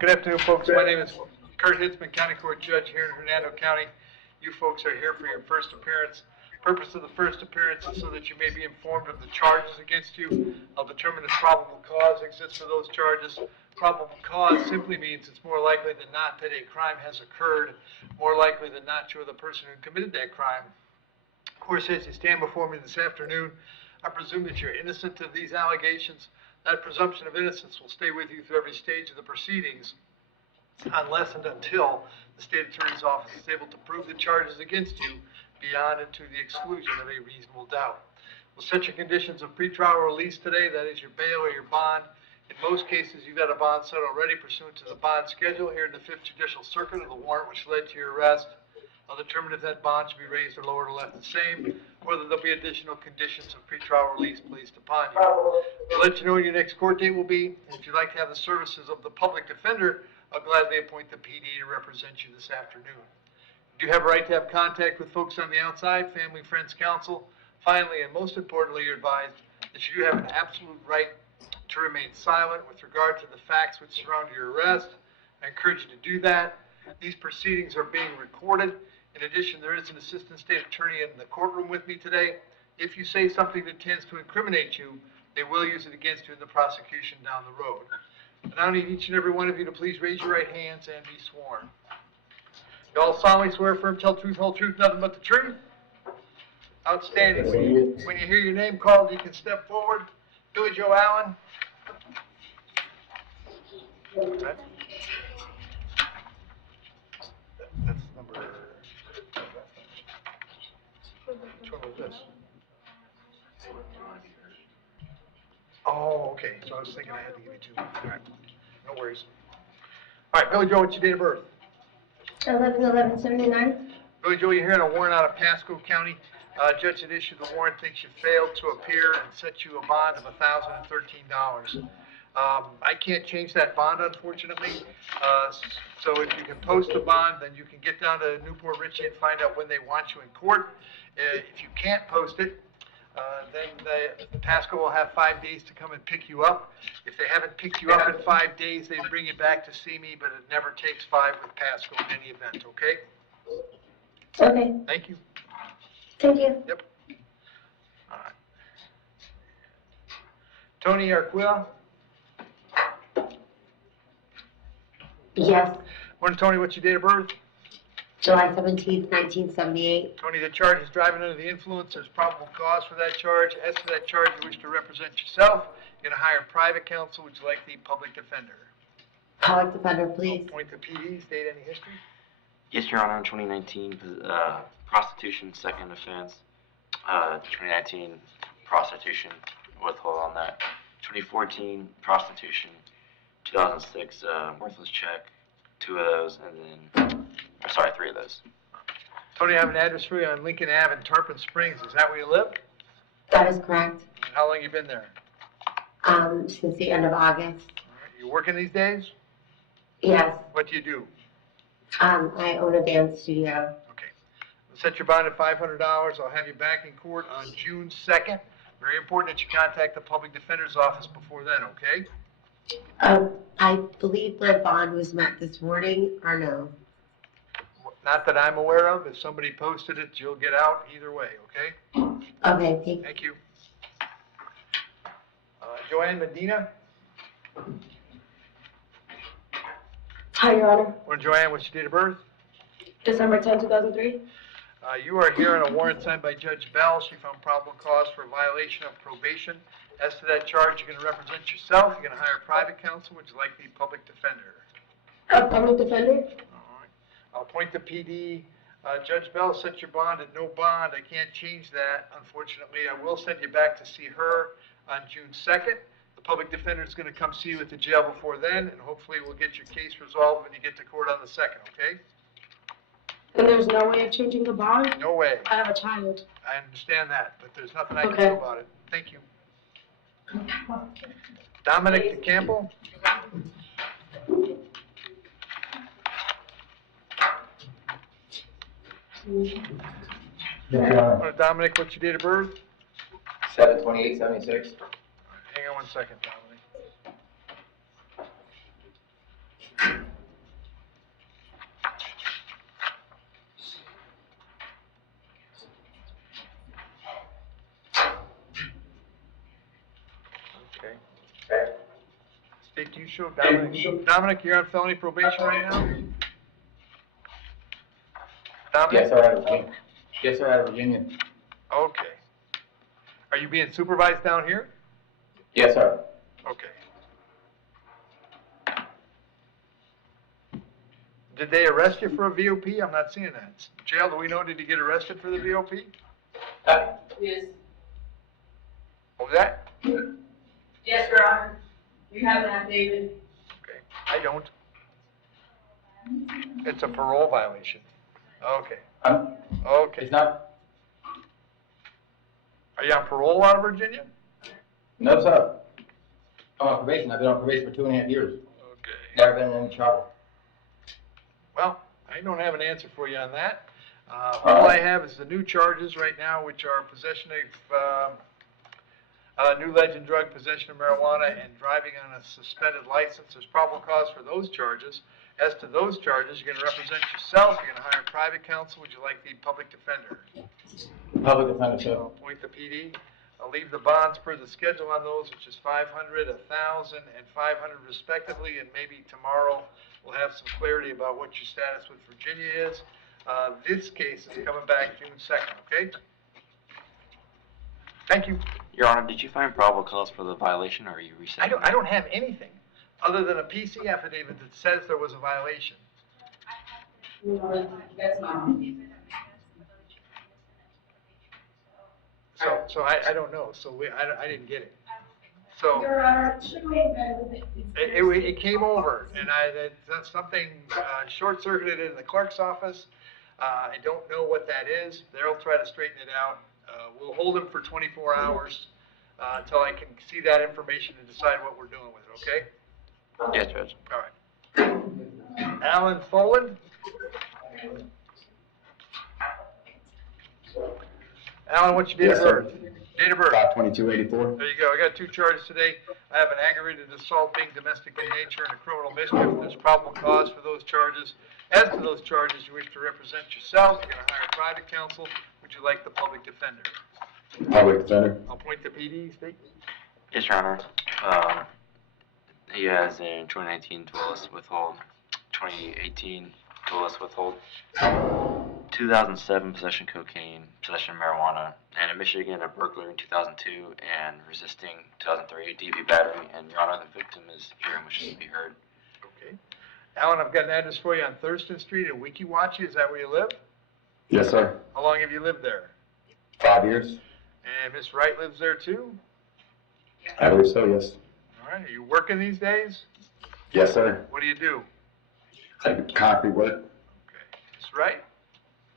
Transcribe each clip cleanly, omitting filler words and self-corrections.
Good afternoon, folks. My name is Kurt Hitzemann, County Court Judge here in Hernando County. You folks are here for your first appearance. Purpose of the first appearance is so that you may be informed of the charges against you. I'll determine if probable cause exists for those charges. Probable cause simply means it's more likely than not that a crime has occurred, more likely than not you're the person who committed that crime. Of course, as you stand before me this afternoon, I presume that you're innocent of these allegations. That presumption of innocence will stay with you through every stage of the proceedings unless and until the state attorney's office is able to prove the charges against you beyond and to the exclusion of a reasonable doubt. We'll set your conditions of pretrial release today, that is your bail or your bond. In most cases, you've got a bond set already pursuant to the bond schedule here in the 5th Judicial Circuit of the warrant which led to your arrest. I'll determine if that bond should be raised or lowered or left the same, whether there'll be additional conditions of pretrial release placed upon you. I'll let you know when your next court date will be, and if you'd like to have the services of the public defender, I'll gladly appoint the PD to represent you this afternoon. You do have a right to have contact with folks on the outside, family, friends, counsel. Finally, and most importantly, you're advised that you do have an absolute right to remain silent with regard to the facts which surround your arrest. I encourage you to do that. These proceedings are being recorded. In addition, there is an assistant state attorney in the courtroom with me today. If you say something that tends to incriminate you, they will use it against you in the prosecution down the road. And I need each and every one of you to please raise your right hands and be sworn. You all solemnly swear, affirm, tell the truth, whole truth, nothing but the truth? Outstanding. When you hear your name called, you can step forward. Billy Joe Allen. Right. That's number. Which one was this? Oh, okay. So I was thinking I had to give you two. All right. No worries. All right, Billy Joe, what's your date of birth? 11/11/79. Billy Joe, you're hearing a warrant out of Pasco County. Judge that issued the warrant thinks you failed to appear and set you a bond of $1,013. I can't change that bond, unfortunately. So if you can post a bond, then you can get down to Newport Richie and find out when they want you in court. If you can't post it, then the Pasco will have 5 days to come and pick you up. If they haven't picked you up in 5 days, they bring you back to see me, but it never takes 5 with Pasco in any event, okay? Okay. Thank you. Thank you. Yep. All right. Tony Arquilla. Yes. Morning, Tony. What's your date of birth? July 17th, 1978. Tony, the charge is driving under the influence. There's probable cause for that charge. As to that charge, you wish to represent yourself. You're going to hire private counsel. Would you like the public defender? Public defender, please. Appoint the PD. State any history. Yes, Your Honor. In 2019, prostitution, second offense. 2019, prostitution, withhold on that. 2014, prostitution. 2006, worthless check. 2 of those, and then, sorry, 3 of those. Tony, I have an address for you on Lincoln Ave in Tarpon Springs. Is that where you live? That is correct. And how long you been there? Since the end of August. All right. You working these days? Yes. What do you do? I own a dance studio. Okay. I'll set your bond at $500. I'll have you back in court on June 2nd. Very important that you contact the public defender's office before then, okay? I believe my bond was met this morning, or no? Not that I'm aware of. If somebody posted it, you'll get out either way, okay? Okay, Thank you. Joanne Medina. Hi, Your Honor. Morning, Joanne. What's your date of birth? December 10, 2003. You are here on a warrant signed by Judge Bell. She found probable cause for a violation of probation. As to that charge, you're going to represent yourself. You're going to hire private counsel. Would you like the public defender? Public defender? All right. I'll appoint the PD. Judge Bell set your bond at no bond. I can't change that, unfortunately. I will send you back to see her on June 2nd. The public defender is going to come see you at the jail before then, and hopefully we'll get your case resolved when you get to court on the 2nd, okay? And there's no way of changing the bond? No way. I have a child. I understand that, but there's nothing I can Okay. do about it. Thank you. Dominic Campbell? Dominic, what's your date of birth? 7/28/76. Hang on one second, Dominic. show Dominic? Dominic, you're on felony probation right now? Dominic? Yes, sir, out of Virginia. Yes, sir, out of Virginia. Okay. Are you being supervised down here? Yes, sir. Okay. Did they arrest you for a VOP? I'm not seeing that. Jail, do we know, did you get arrested for the VOP? Yes, What was that? yes, Your Honor. You have an affidavit. Okay, I don't. It's a parole violation. Okay, okay. It's not, Are you on parole out of Virginia? no, sir. I'm on probation. I've been on probation for 2.5 years. Okay. Never been in any trouble. Well, I don't have an answer for you on that. All I have is the new charges right now, which are possession of new legend drug, possession of marijuana, and driving on a suspended license. There's probable cause for those charges. As to those charges, you're going to represent yourself. You're going to hire private counsel. Would you like the public defender? Public defender, sir. I'll appoint the PD. I'll leave the bonds per the schedule on those, which is 500, 1,000, and 500 respectively, and maybe tomorrow we'll have some clarity about what your status with Virginia is. This case is coming back June 2nd, okay? Thank you. Your Honor, did you find probable cause for the violation, or are you resending? I don't have anything other than a PC affidavit that says there was a violation. That's not. So I don't know, so I didn't get it. So, Your Honor, should we have been with it? it came over, and that's something short-circuited in the clerk's office. I don't know what that is. They'll try to straighten it out. We'll hold him for 24 hours until I can see that information and decide what we're doing with it, okay? Yes, Judge. All right. Alan Foland? Alan, what's your date Yes, of sir. birth? Date of birth. 2284. There you go. I got 2 charges today. I have an aggravated assault being domestic in nature and a criminal mischief. There's probable cause for those charges. As to those charges, you wish to represent yourself. You're going to hire private counsel. Would you like the public defender? Public defender. I'll point the PD, state. Yes, Your Honor. He has in 2019 dwellis withhold, 2018 dwellis withhold, 2007 possession cocaine, possession of marijuana, and in Michigan a burglary in 2002 and resisting 2003 DV battery. And Your Honor, the victim is here and wishes to be heard. Okay. Alan, I've got an address for you on Thurston Street in Weekiwachi. Is that where you live? Yes, sir. How long have you lived there? 5 years. And Miss Wright lives there too? I believe so, yes. All right. Are you working these days? Yes, sir. What do you do? I do concrete work. Okay. Miss Wright,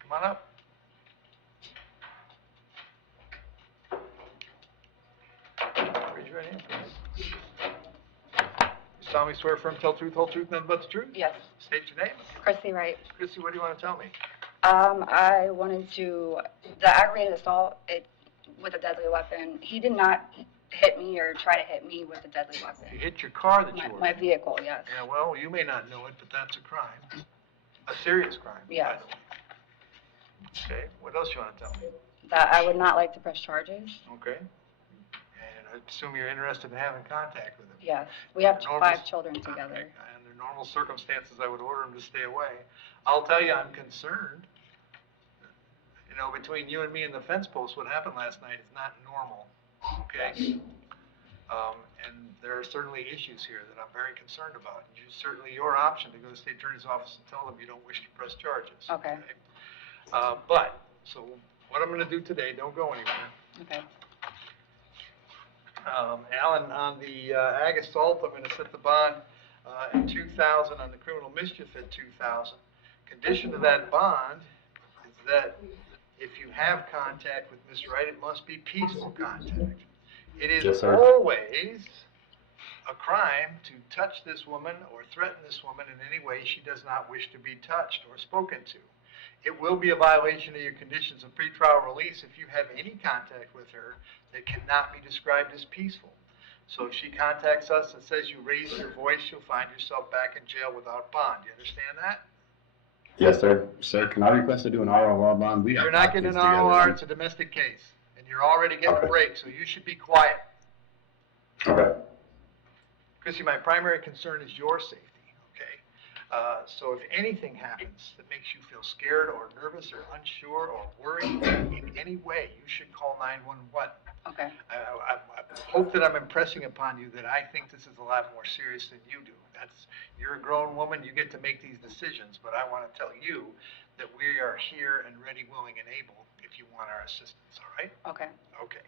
come on up. Raise your right hand, please. You solemnly swear firm, tell truth, whole truth, nothing but the truth? Yes, State your name. Chrissy Wright. Chrissy, what do you want to tell me? I wanted to, the aggravated assault with a deadly weapon, he did not hit me or try to hit me with a deadly You weapon. hit your car that you were My in. vehicle, yes. Yeah, well, you may not know it, but that's a crime. A serious crime. Yes. Okay, what else you want to tell me? That I would not like to press charges. Okay. And I assume you're interested in having contact with him. Yes, we have Normal- 5 children together. Okay, under normal circumstances, I would order him to stay away. I'll tell you, I'm concerned. You know, between you and me and the fence post, what happened last night is not normal, okay? And there are certainly issues here that I'm very concerned about. And it's certainly your option to go to the state attorney's office and tell them you don't wish to press charges. Okay. So what I'm gonna do today, don't go anywhere. Okay, Alan, on the ag assault, I'm gonna set the bond at 2,000, on the criminal mischief at 2,000. Condition of that bond is that if you have contact with Ms. Wright, it must be peaceful contact. It is Yes, sir. always a crime to touch this woman or threaten this woman in any way she does not wish to be touched or spoken to. It will be a violation of your conditions of pretrial release if you have any contact with her that cannot be described as peaceful. So if she contacts us and says you raised your voice, you'll find yourself back in jail without bond. You understand that? Yes, sir. Sir, can I request to do an ROR bond? We You're have not talked getting an this together. ROR, it's a domestic case, and you're already getting a Okay. break, so you should be quiet. Okay. Chrissy, my primary concern is your safety, okay? So if anything happens that makes you feel scared or nervous or unsure or worried in any way, you should call 911. Okay. I hope that I'm impressing upon you that I think this is a lot more serious than you do. You're a grown woman, you get to make these decisions, but I want to tell you that we are here and ready, willing, and able if you want our assistance, all right? Okay. Okay.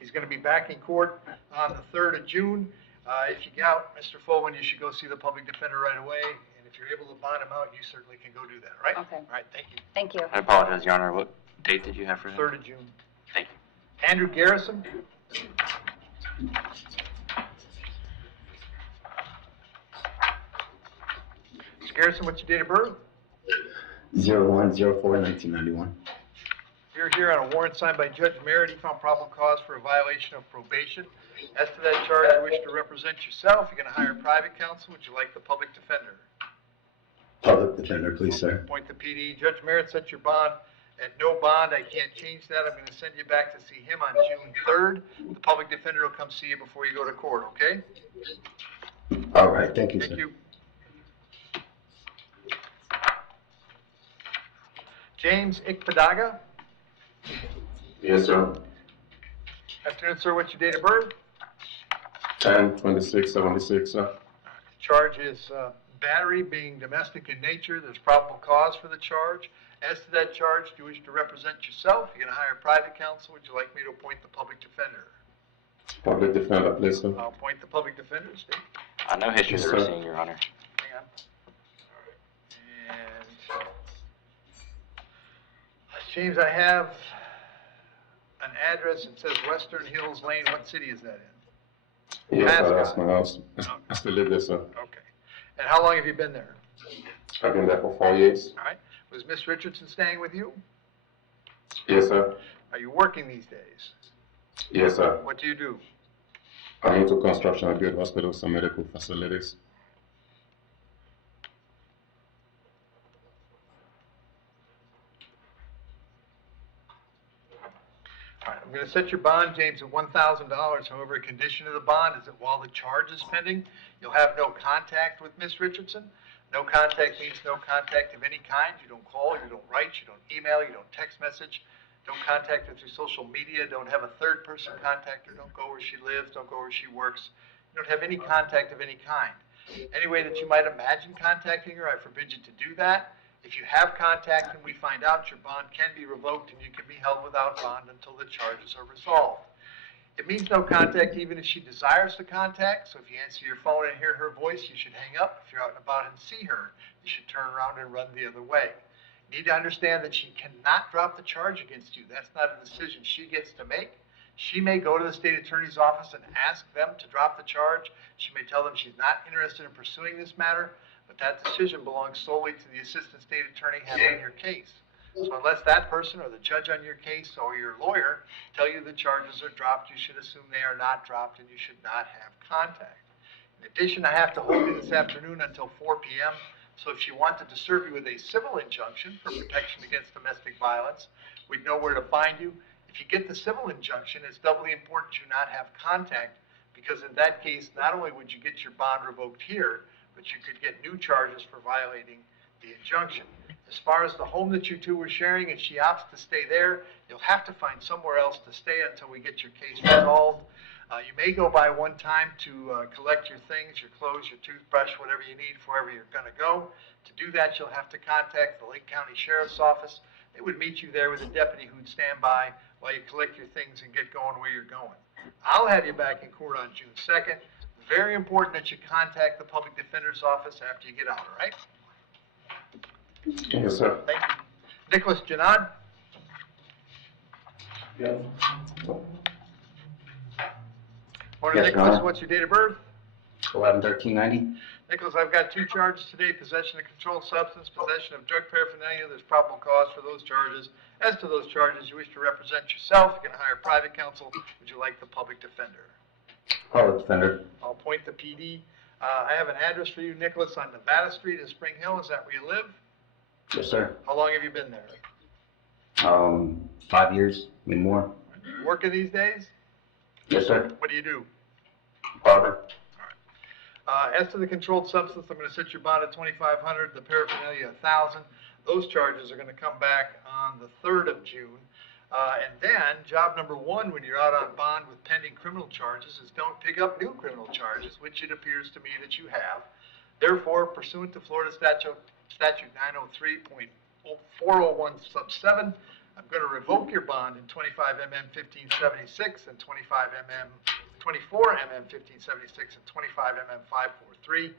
He's going to be back in court on the 3rd of June. If you doubt Mr. Folwin, you should go see the public defender right away, and if you're able to bond him out, you certainly can go do that, all right? Okay. All right, thank you. Thank you. I apologize, Your Honor. What date did you have for him? 3rd of June. Thank you. Andrew Garrison? Mr. Garrison, what's your date of birth? 01/04/1991. You're here on a warrant signed by Judge Merritt. He found probable cause for a violation of probation. As to that charge, you wish to represent yourself. You're going to hire private counsel. Would you like the public defender? Public defender, please, sir. Appoint the PD. Judge Merritt set your bond at no bond. I can't change that. I'm going to send you back to see him on June 3rd. The public defender will come see you before you go to court, okay? All right, thank you, sir. Thank you. James Ikpadaga? Yes, sir. Afternoon, sir. What's your date of birth? 10/26/76, sir. Charge is battery being domestic in nature. There's probable cause for the charge. As to that charge, do you wish to represent yourself? You're going to hire private counsel. Would you like me to appoint the public defender? Public defender, please, sir. I'll appoint the public defender. Steve. No history Yes, of sir. seeing, Your Honor. Hang on. And James, I have an address. It says Western Hills Lane. What city is that in? Yes, sir, Mascot. that's my house. I still live there, sir. Okay. And how long have you been there? I've been there for 4 years. All right. Was Miss Richardson staying with you? Yes, sir. Are you working these days? Yes, sir. What do you do? I'm into construction. I build hospitals and medical facilities. All right, I'm going to set your bond, James, at $1,000. However, a condition of the bond is that while the charge is pending, you'll have no contact with Miss Richardson. No contact means no contact of any kind. You don't call, you don't write, you don't email, you don't text message. Don't contact her through social media. Don't have a third person contact her. Don't go where she lives. Don't go where she works. You don't have any contact of any kind. Any way that you might imagine contacting her, I forbid you to do that. If you have contact and we find out, your bond can be revoked and you can be held without bond until the charges are resolved. It means no contact even if she desires to contact. So if you answer your phone and hear her voice, you should hang up. If you're out and about and see her, you should turn around and run the other way. You need to understand that she cannot drop the charge against you. That's not a decision she gets to make. She may go to the state attorney's office and ask them to drop the charge. She may tell them she's not interested in pursuing this matter, but that decision belongs solely to the assistant state attorney handling your case. So unless that person or the judge on your case or your lawyer tell you the charges are dropped, you should assume they are not dropped and you should not have contact. In addition, I have to hold you this afternoon until 4 p.m. So if she wanted to serve you with a civil injunction for protection against domestic violence, we'd know where to find you. If you get the civil injunction, it's doubly important you not have contact, because in that case, not only would you get your bond revoked here, but you could get new charges for violating the injunction. As far as the home that you two were sharing, if she opts to stay there, you'll have to find somewhere else to stay until we get your case resolved. You may go by one time to collect your things, your clothes, your toothbrush, whatever you need for wherever you're going to go. To do that, you'll have to contact the Lake County Sheriff's Office. They would meet you there with a deputy who'd stand by while you collect your things and get going where you're going. I'll have you back in court on June 2nd. Very important that you contact the Public Defender's Office after you get out, all right? Yes, sir. Thank you. Nicholas Janad? Yes. Morning, Yes, Nicholas. Your What's your date of birth? 11/13/90. Nicholas, I've got two charges today: possession of controlled substance, possession of drug paraphernalia. There's probable cause for those charges. As to those charges, you wish to represent yourself. You're going to hire private counsel. Would you like the public defender? Public defender. I'll appoint the PD. I have an address for you, Nicholas, on Nevada Street in Spring Hill. Is that where you live? Yes, sir. How long have you been there? 5 years, maybe more. Working these days? Yes, sir. What do you do? Barber. As to the controlled substance, I'm going to set your bond at $2,500, the paraphernalia $1,000. Those charges are going to come back on the 3rd of June. And then, job number 1, when you're out on bond with pending criminal charges, is don't pick up new criminal charges, which it appears to me that you have. Therefore, pursuant to Florida Statute 903.401 sub 7, I'm going to revoke your bond in 25 mm 1576 and 24 mm 1576 and 25 mm 543.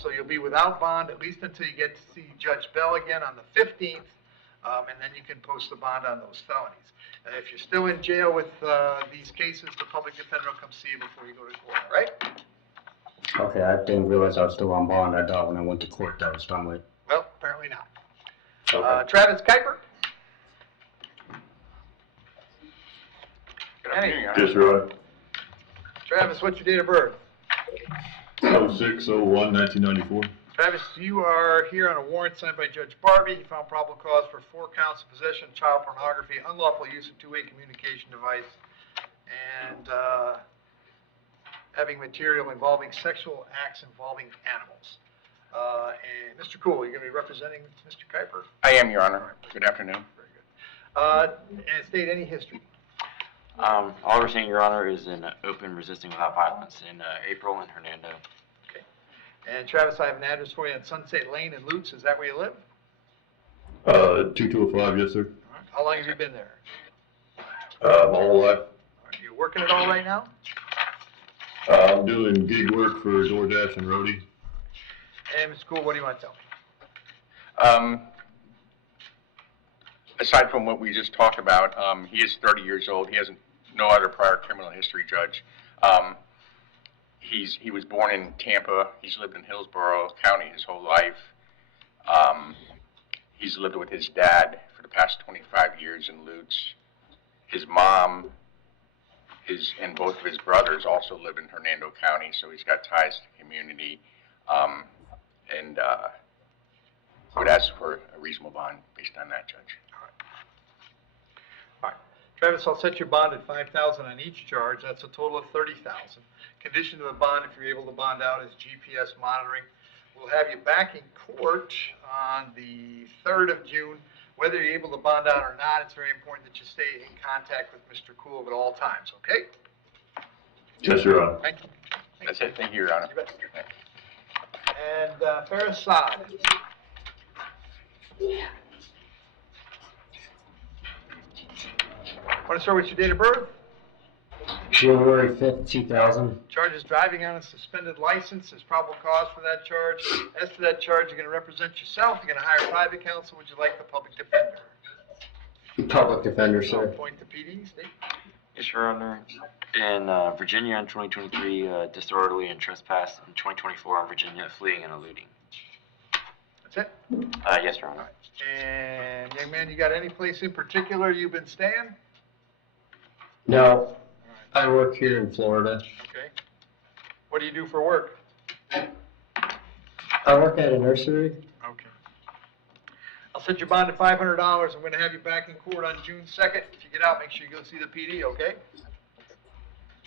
So you'll be without bond at least until you get to see Judge Bell again on the 15th, and then you can post the bond on those felonies. If you're still in jail with these cases, the public defender will come see you before you go to court, all right? Okay, I didn't realize I was still on bond. I thought when I went to court that was done with. Well, apparently not. Okay. Travis Kuiper? Yes, Your Honor. Travis, what's your date of birth? 06/01/1994. Travis, you are here on a warrant signed by Judge Barbie. He found probable cause for 4 counts of possession of child pornography, unlawful use of two-way communication device, and having material involving sexual acts involving animals. And Mr. Cool, you're going to be representing Mr. Kuiper? I am, Your Honor. Good afternoon. Very good. And state any history. All we're saying, Your Honor, is an open resisting without violence in April in Hernando. Okay. And Travis, I have an address for you on Sunset Lane in Lutz. Is that where you live? 2205, yes, sir. All right. How long have you been there? My whole life. Are you working at all right now? I'm doing gig work for DoorDash and Roadie. And Mr. Cool, what do you want to tell me? Aside from what we just talked about, he is 30 years old. He has no other prior criminal history, Judge. He was born in Tampa. He's lived in Hillsborough County his whole life. He's lived with his dad for the past 25 years in Lutz. His mom, and both of his brothers also live in Hernando County, so he's got ties to the community. And would ask for a reasonable bond based on that, Judge. All right. Travis, I'll set your bond at $5,000 on each charge. That's a total of $30,000. Condition of the bond, if you're able to bond out, is GPS monitoring. We'll have you back in court on the 3rd of June. Whether you're able to bond out or not, it's very important that you stay in contact with Mr. Cool at all times, okay? Yes, Your Honor. Thank you. That's it. Thank you, Your Honor. You bet. And Ferris Saad. Want to start with your date of birth? January 5th, 2000. Charges driving on a suspended license. There's probable cause for that charge. As to that charge, you're going to represent yourself. You're going to hire private counsel. Would you like the public defender? Public defender, I'll sir. appoint the PD. State. Yes, Your Honor. In Virginia in 2023, disorderly and trespass. In 2024 in Virginia, fleeing and eluding. That's it. Yes, Your Honor. And young man, you got any place in particular you've been staying? No, I work here in Florida. Okay. What do you do for work? I work at a nursery. Okay. I'll set your bond at $500. I'm going to have you back in court on June 2nd. If you get out, make sure you go see the PD, okay?